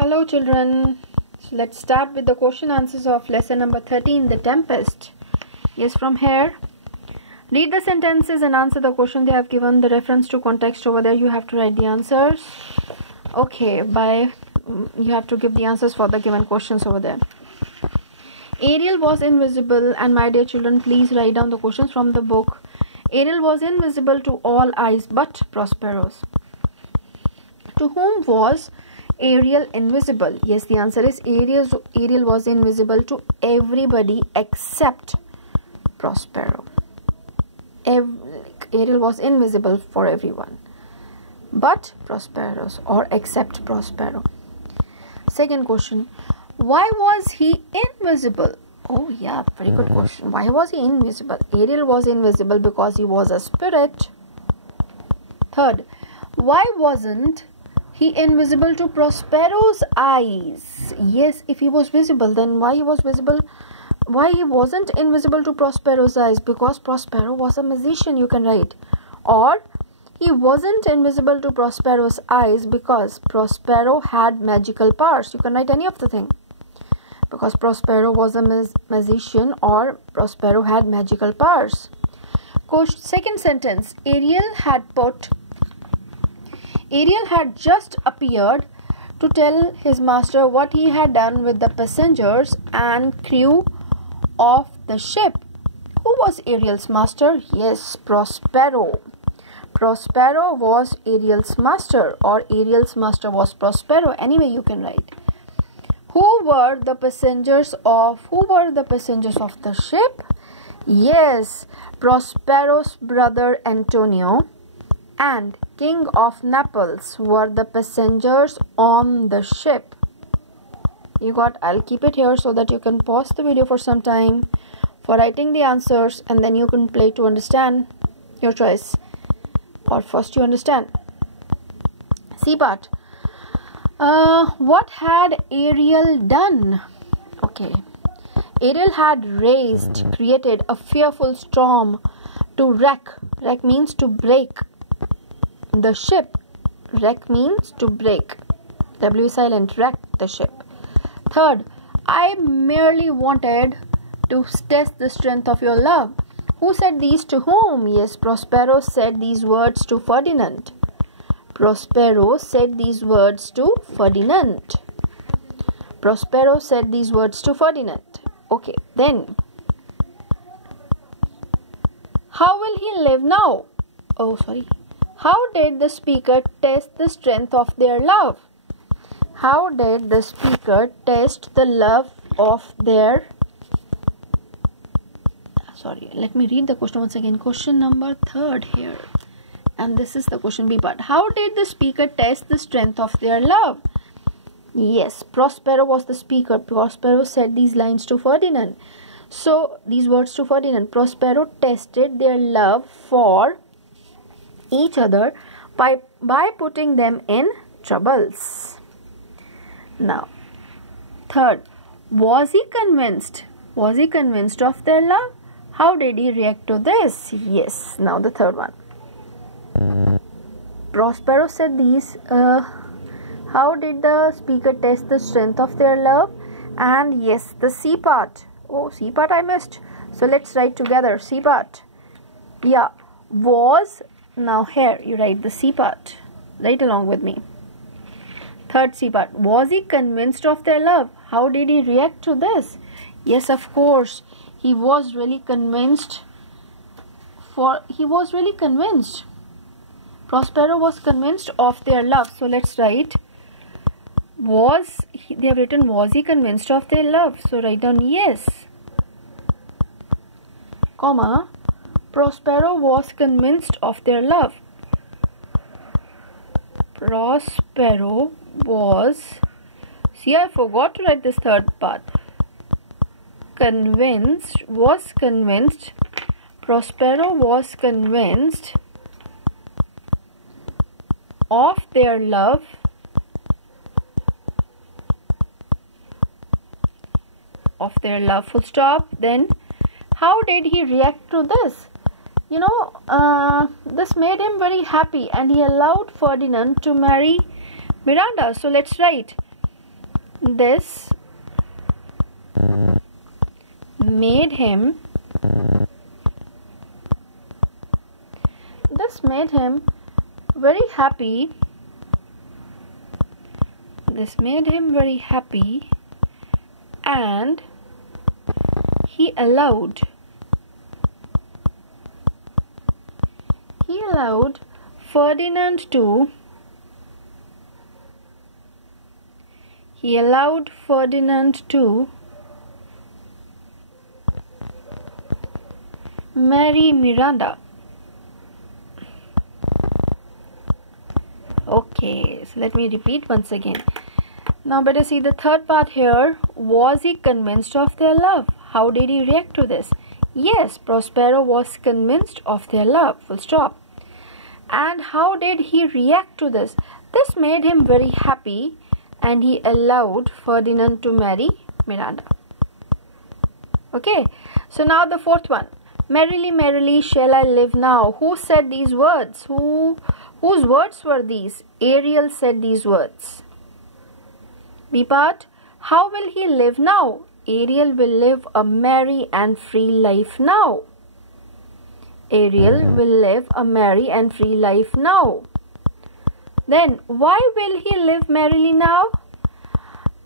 Hello children, so let's start with the question answers of lesson number 13, The Tempest. Yes, from here, read the sentences and answer the question they have given. The reference to context over there, you have to write the answers. Okay, you have to give the answers for the given questions over there. Ariel was invisible, and my dear children, please write down the questions from the book. Ariel was invisible to all eyes but Prospero's. To whom was Ariel invisible? Yes, the answer is Ariel was invisible to everybody except Prospero. Ariel was invisible for everyone but Prospero's, or except Prospero. Second question, why was he invisible? Oh yeah, very good question. Why was he invisible? Ariel was invisible because he was a spirit. Third, why wasn't he invisible to Prospero's eyes? Yes, if he was visible, then why he was visible? Why he wasn't invisible to Prospero's eyes? Because Prospero was a magician, you can write. Or he wasn't invisible to Prospero's eyes because Prospero had magical powers. You can write any of the thing. Because Prospero was a magician, or Prospero had magical powers. Second sentence, Ariel had just appeared to tell his master what he had done with the passengers and crew of the ship. Who was Ariel's master? Yes, Prospero. Prospero was Ariel's master, or Ariel's master was Prospero. Anyway, you can write. Who were the passengers of the ship? Yes, Prospero's brother Antonio and King of Naples were the passengers on the ship. You got? I'll keep it here so that you can pause the video for some time for writing the answers, and then you can play to understand. Your choice. Or first you understand. C part. What had Ariel done? Okay. Ariel had created a fearful storm to wreck means to break the ship. Wreck means to break. W silent, wreck the ship. Third, I merely wanted to test the strength of your love. Who said these to whom? Yes, Prospero said these words to Ferdinand. Prospero said these words to Ferdinand. Prospero said these words to Ferdinand. Okay, then. How will he live now? Oh, sorry. How did the speaker test the strength of their love? How did the speaker test the love of their... Sorry, let me read the question once again. Question number 3 here. And this is the question B part. How did the speaker test the strength of their love? Yes, Prospero was the speaker. Prospero said these lines to Ferdinand. So, these words to Ferdinand. Prospero tested their love for each other by putting them in troubles. Now, third, was he convinced? Was he convinced of their love? How did he react to this? Yes, now the third one. Prospero said these. How did the speaker test the strength of their love? And yes, the C part. Oh, C part I missed. So let's write together. C part. Yeah, was. Now here you write the C part. Write along with me. Third C part. Was he convinced of their love? How did he react to this? Yes, of course. He was really convinced. Prospero was convinced of their love. So let's write. They have written, was he convinced of their love? So write down yes. Comma. Prospero was convinced of their love. Prospero was... See, I forgot to write this third part. Was convinced. Prospero was convinced of their love. Full stop. Then, how did he react to this? This made him very happy, and he allowed Ferdinand to marry Miranda. So let's write. This made him very happy. This made him very happy, and he allowed Ferdinand to marry Miranda. Okay, so let me repeat once again. Now better see the third part here. Was he convinced of their love? How did he react to this? Yes, Prospero was convinced of their love. Full stop. And how did he react to this? This made him very happy, and he allowed Ferdinand to marry Miranda. Okay, so now the fourth one. Merrily, merrily shall I live now. Who said these words? Whose words were these? Ariel said these words. B part. How will he live now? Ariel will live a merry and free life now. Ariel will live a merry and free life now. Then, why will he live merrily now?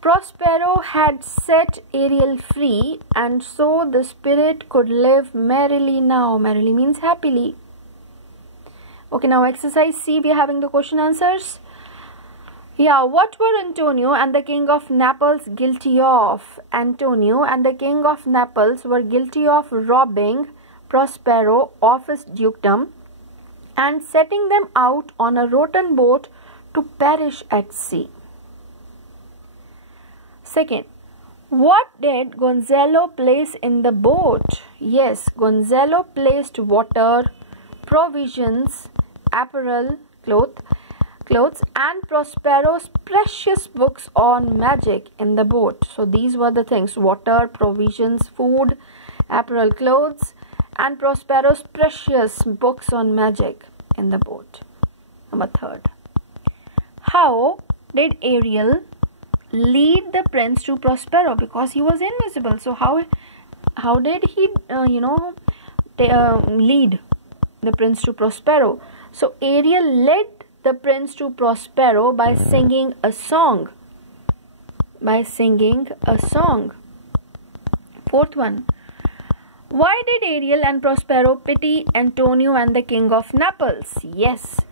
Prospero had set Ariel free, and so the spirit could live merrily now. Merrily means happily. Okay, now exercise C, we are having the question answers. Yeah, what were Antonio and the king of Naples guilty of? Antonio and the king of Naples were guilty of robbing Prospero of his dukedom and setting them out on a rotten boat to perish at sea. Second, what did Gonzalo place in the boat? Yes, Gonzalo placed water, provisions, apparel, clothes and Prospero's precious books on magic in the boat. So these were the things: water, provisions, food, apparel, clothes and Prospero's precious books on magic in the boat. Number third. How did Ariel lead the prince to Prospero? Because he was invisible. So how did he lead the prince to Prospero? So Ariel led the prince to Prospero by singing a song. Fourth one. Why did Ariel and Prospero pity Antonio and the king of Naples? Yes,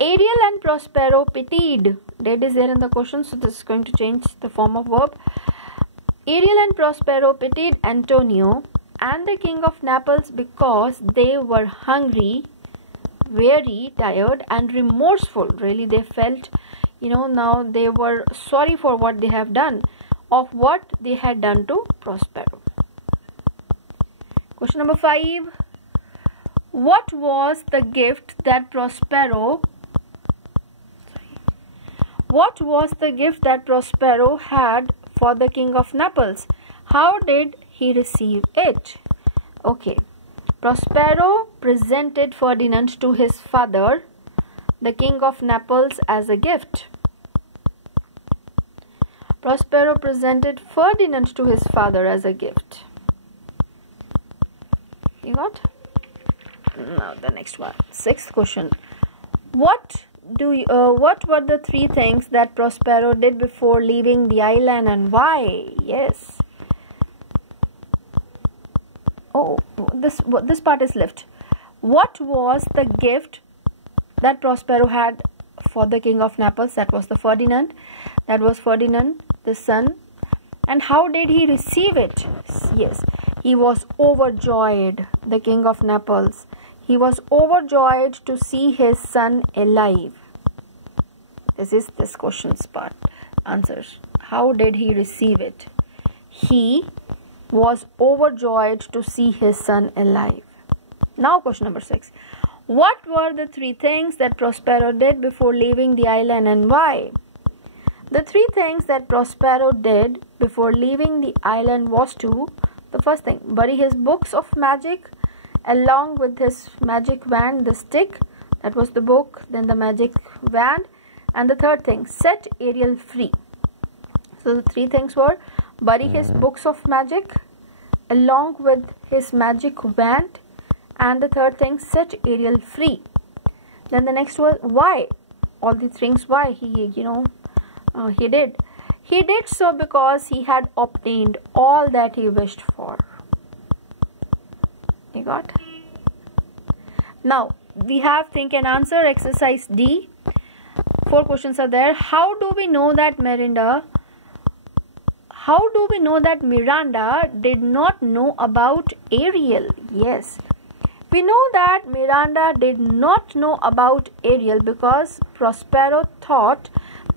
Ariel and Prospero pitied. Did is there in the question, so this is going to change the form of verb. Ariel and Prospero pitied Antonio and the king of Naples because they were hungry, weary, tired and remorseful. Really, they felt, now they were sorry for what they have done, of what they had done to Prospero. Question number 5. What was the gift that Prospero had for the king of Naples? How did he receive it? Okay. Prospero presented Ferdinand to his father, the king of Naples, as a gift. Prospero presented Ferdinand to his father as a gift. You got? Now the next one. 6th question. What were the 3 things that Prospero did before leaving the island, and why? Yes. Oh, this part is left. What was the gift that Prospero had for the king of Naples? That was Ferdinand. That was Ferdinand, the son. And how did he receive it? Yes, he was overjoyed. The king of Naples, he was overjoyed to see his son alive. This is this question's part. Answers. How did he receive it? He was overjoyed to see his son alive. Now question number 6. What were the 3 things that Prospero did before leaving the island, and why? The 3 things that Prospero did before leaving the island was to, the first thing, bury his books of magic along with his magic wand, the stick, that was the book, then the magic wand, and the third thing, set Ariel free. So So the three things were bury his books of magic along with his magic wand, and the third thing, set Ariel free. Then the next was why. All these things why he did. He did so because he had obtained all that he wished for. You got? Now we have think and answer exercise D. 4 questions are there. How do we know that Miranda did not know about Ariel? Yes, we know that Miranda did not know about Ariel because Prospero thought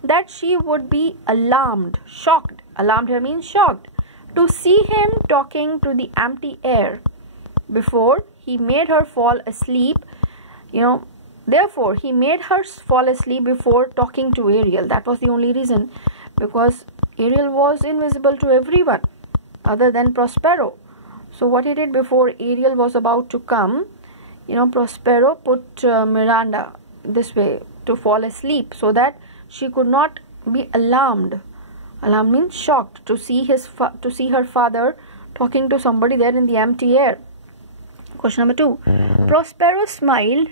that she would be alarmed, shocked. Alarmed here means shocked, to see him talking to the empty air. Before he made her fall asleep, therefore he made her fall asleep before talking to Ariel. That was the only reason, because Ariel was invisible to everyone other than Prospero. So what he did before Ariel was about to come, Prospero put Miranda this way to fall asleep so that she could not be alarmed. Alarmed means shocked, to see her father talking to somebody there in the empty air. Question number 2. Prospero smiled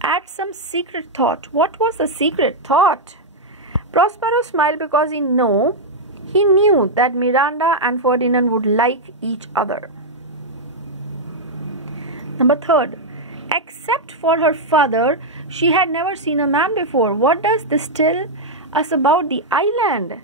at some secret thought. What was the secret thought? Prospero smiled because he knew that Miranda and Ferdinand would like each other. Number 3. Except for her father, she had never seen a man before. What does this tell us about the island?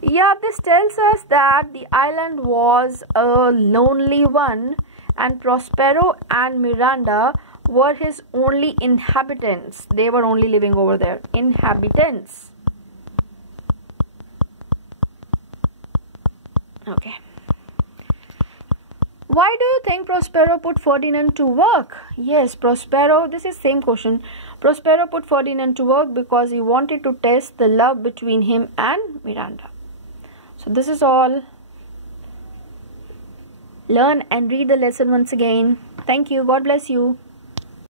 Yeah, this tells us that the island was a lonely one and Prospero and Miranda were his only inhabitants. They were only living over there. Inhabitants. Okay. Why do you think Prospero put Ferdinand to work? Yes, Prospero, this is same question. Prospero put Ferdinand to work because he wanted to test the love between him and Miranda. So this is all. Learn and read the lesson once again. Thank you. God bless you.